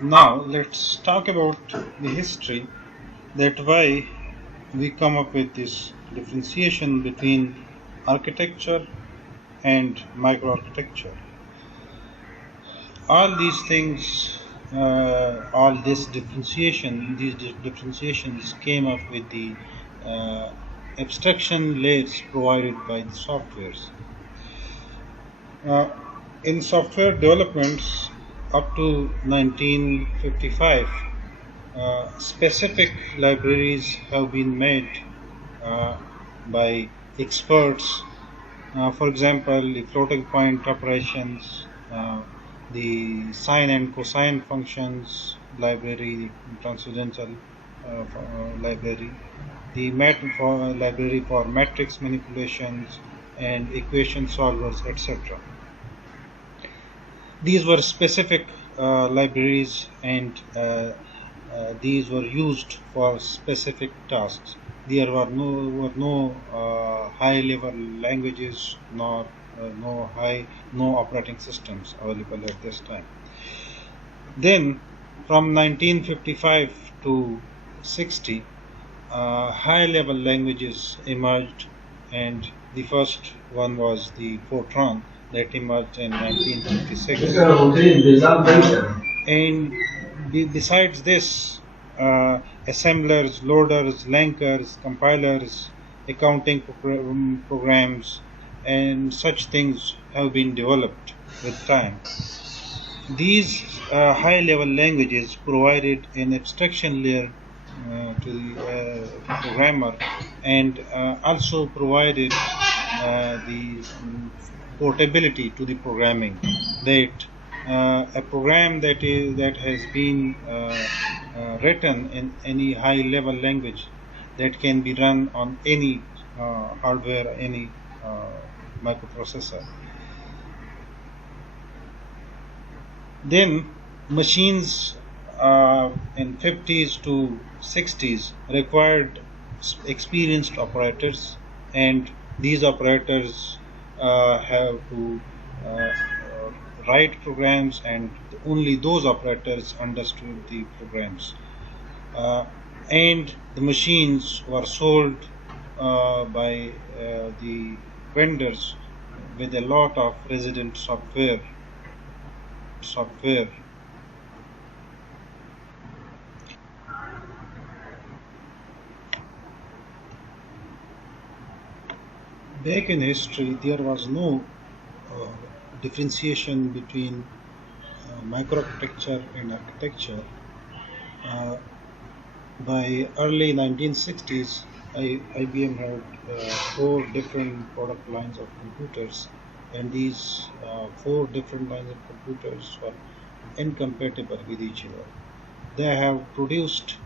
Now let's talk about the history, that why we come up with this differentiation between architecture and microarchitecture. All these things, all this differentiation, these differentiations came up with the abstraction layers provided by the softwares. In software developments up to 1955, specific libraries have been made by experts. For example, the floating point operations, the sine and cosine functions library, transcendental library, the library for matrix manipulations and equation solvers, etc. These were specific libraries, and these were used for specific tasks. There were no high-level languages, nor no operating systems available at this time. Then, from 1955 to 60, high-level languages emerged, and the first one was the Fortran that emerged in 1956. And besides this, assemblers, loaders, linkers, compilers, accounting programs, and such things have been developed with time. These high-level languages provided an abstraction layer to the programmer, and also provided the portability to the programming, that a program that has been written in any high-level language that can be run on any hardware, any microprocessor. Then machines in 50s to 60s required experienced operators, and these operators have to write programs, and only those operators understood the programs. And the machines were sold by the vendors with a lot of resident software. Back in history, there was no differentiation between microarchitecture and architecture. By early 1960s, IBM had 4 different product lines of computers, and these 4 different lines of computers were incompatible with each other. They have produced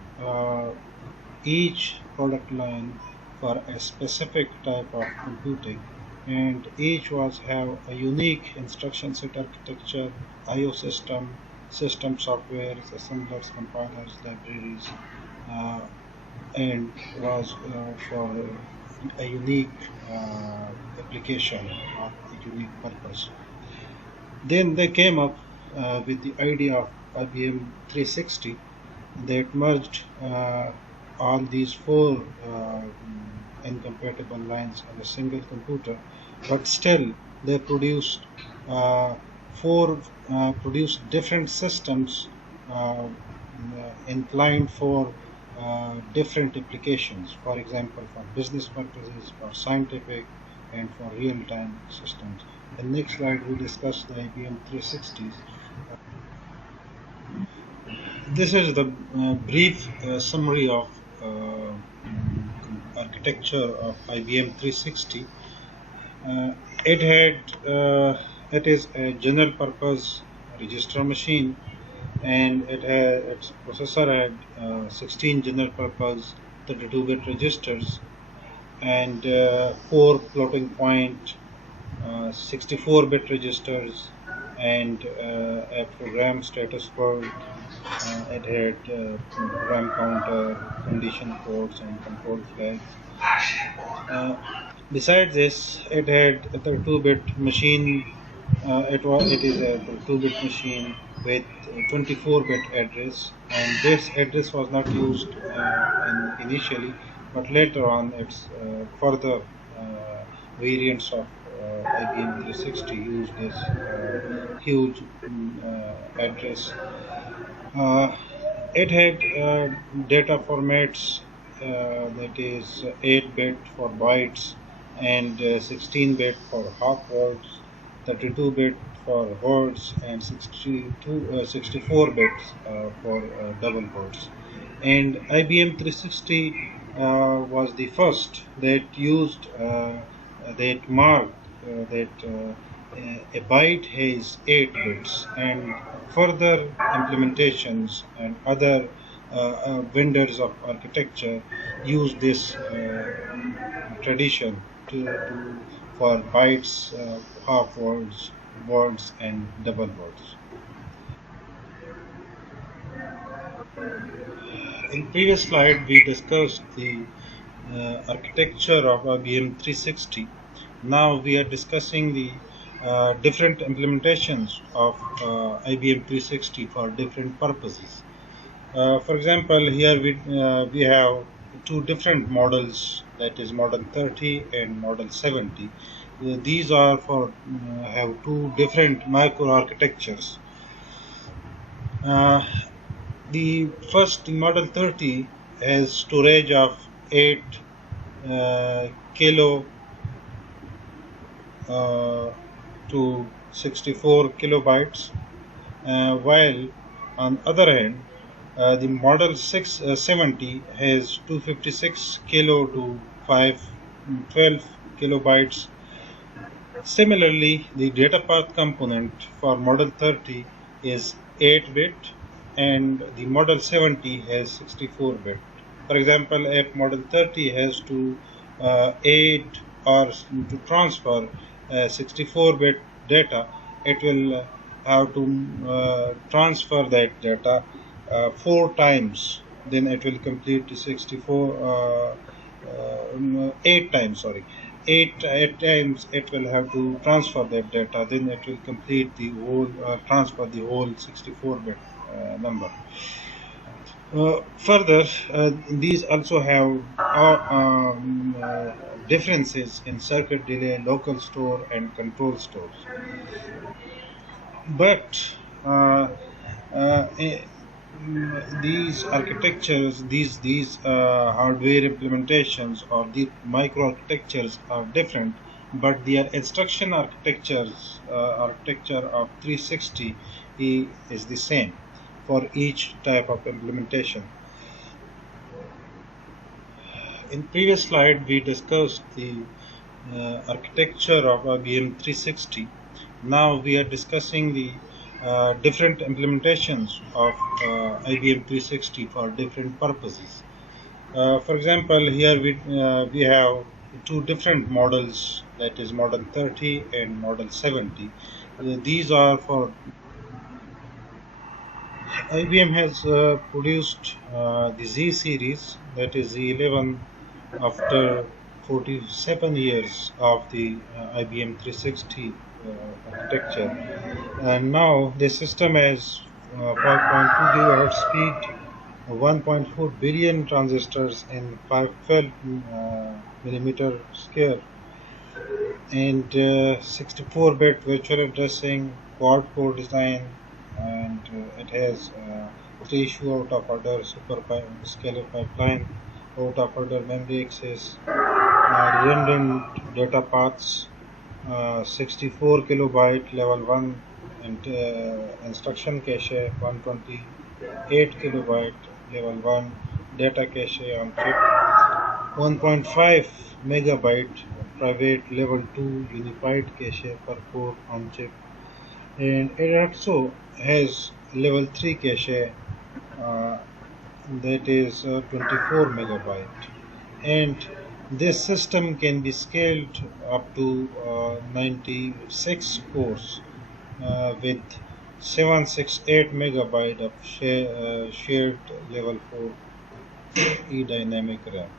each product line for a specific type of computing, and each have a unique instruction set architecture, I/O system software, assemblers, compilers, libraries, and was for a unique application or a unique purpose. Then they came up with the idea of IBM 360 that merged all these 4 incompatible lines on a single computer, but still they produced different systems inclined for different applications. For example, for business purposes, for scientific, and for real-time systems. In the next slide, we discuss the IBM 360s. This is the brief summary of architecture of IBM 360. It is a general purpose register machine, and its processor had 16 general purpose 32-bit registers, and 4 floating point 64-bit registers, and a program status code. It had program counter, condition codes, and control flags. Besides this, it had a 32-bit machine. It is a 32-bit machine with 24-bit address, and this address was not used initially, but later on it's further variants of IBM 360 use this huge address. Uh, it had data formats that is 8-bit for bytes and 16-bit for half words, 32-bit for words, and 64 bits for double words. And IBM 360 was the first that used that marked that a byte has 8 bits, and further implementations and other vendors of architecture use this tradition for bytes, half words, words, and double words. In previous slide, we discussed the architecture of IBM 360. Now we are discussing the different implementations of IBM 360 for different purposes. For example, here we have two different models, that is model 30 and model 70. These are for have two different microarchitectures. The first model 30 has storage of 8 kilo to 64 kilobytes, while on other hand the model 670 has 256 kilo to 512 kilobytes. Similarly, the data path component for model 30 is 8-bit and the model 70 has 64-bit. For example, if model 30 has to aid or to transfer 64-bit data, it will have to transfer that data 4 times. Then it will complete 8 times. Sorry, 8 times it will have to transfer that data. Then it will complete the whole transfer the whole 64-bit number. Further, these also have differences in circuit delay, local store, and control stores. But these architectures, these hardware implementations or the microarchitectures are different, but their instruction architectures, architecture of 360 is the same for each type of implementation. In previous slide, we discussed the architecture of IBM 360. Now we are discussing the different implementations of IBM 360 for different purposes. For example, here we have two different models, that is model 30 and model 70. These are for IBM has produced the Z Series, that is Z11, after 47 years of the IBM 360 architecture, and now the system has 5.2 gigahertz speed, 1.4 billion transistors in 512 millimeter square, and 64-bit virtual addressing, quad core design, and it has 3 issue out of order scalar pipeline, out of order memory access, redundant data paths, 64 kilobyte level 1 and instruction cache, 128 kilobyte level 1 data cache on chip, 1.5 megabyte private level 2 unified cache per core on chip, and it also has level 3 cache that is 24 megabyte, and this system can be scaled up to 96 cores with 768 megabyte of shared level 4 e-dynamic RAM.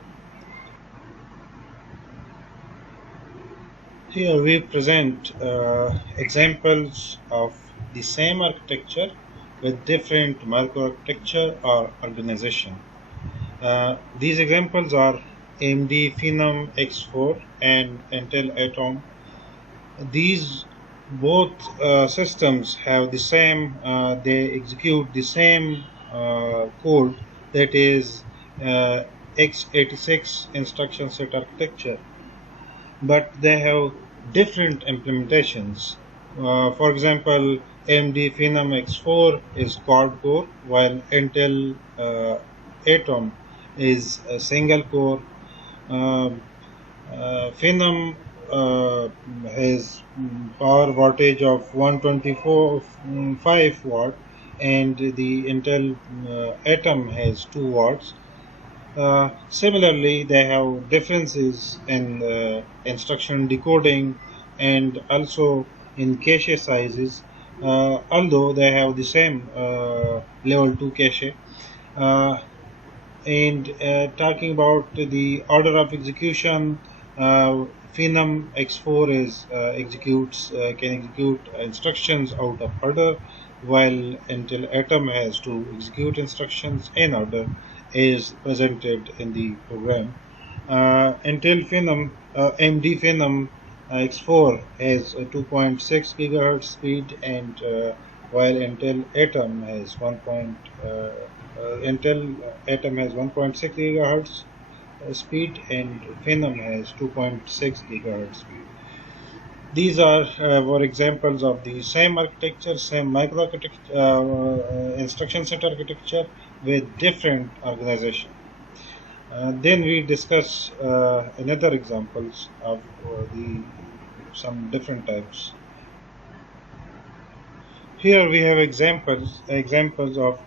Here we present examples of the same architecture with different microarchitecture or organization. These examples are AMD Phenom X4 and Intel Atom. These both systems have the same, they execute the same code, that is x86 instruction set architecture, but they have different implementations. For example, AMD Phenom X4 is quad core, while Intel Atom is a single core. Phenom has power wattage of 124.5 watt, and the Intel Atom has 2 watts. Similarly, they have differences in instruction decoding and also in cache sizes, although they have the same level 2 cache. And talking about the order of execution, Phenom X4 can execute instructions out of order, while Intel Atom has to execute instructions in order as presented in the program. AMD Phenom X4 has a 2.6 gigahertz speed, and while Intel Atom has 1.6 gigahertz speed, and Phenom has 2.6 gigahertz speed. These are were examples of the same architecture, same microarchitecture, instruction set architecture with different organization. Then we discuss another examples of some different types. Here we have examples of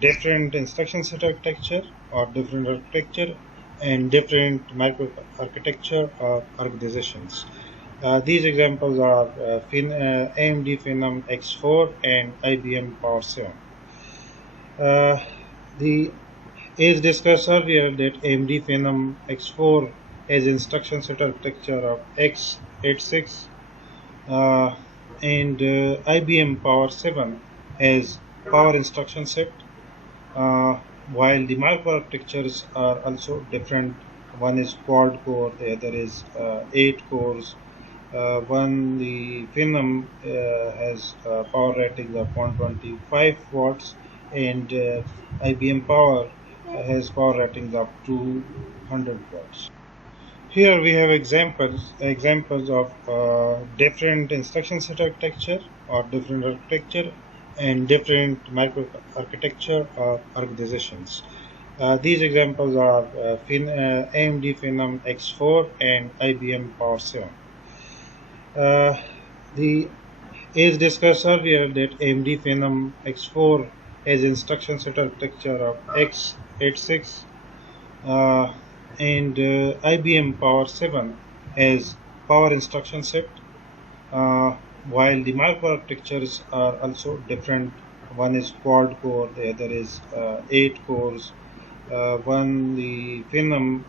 different instruction set architecture or different architecture and different microarchitecture or organizations. These examples are AMD Phenom X4 and IBM Power 7. As discussed earlier, that AMD Phenom X4 has instruction set architecture of x86, and IBM Power 7 has power instruction set, while the microarchitectures are also different. One is quad core, the other is 8 cores. The Phenom has power rating of 125 watts, and IBM Power has power ratings of 200 watts. Here we have examples of different instruction set architecture or different architecture and different microarchitecture or organizations. These examples are AMD Phenom X4 and IBM Power 7. As discussed earlier, that AMD Phenom X4 has instruction set architecture of x86, and IBM Power 7 has power instruction set, while the microarchitectures are also different. One is quad core, the other is 8 cores. The Phenom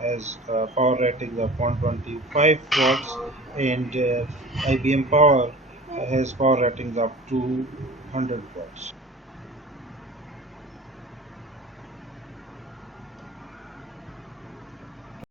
has power rating of 125 watts, and IBM Power has power ratings of 200 watts.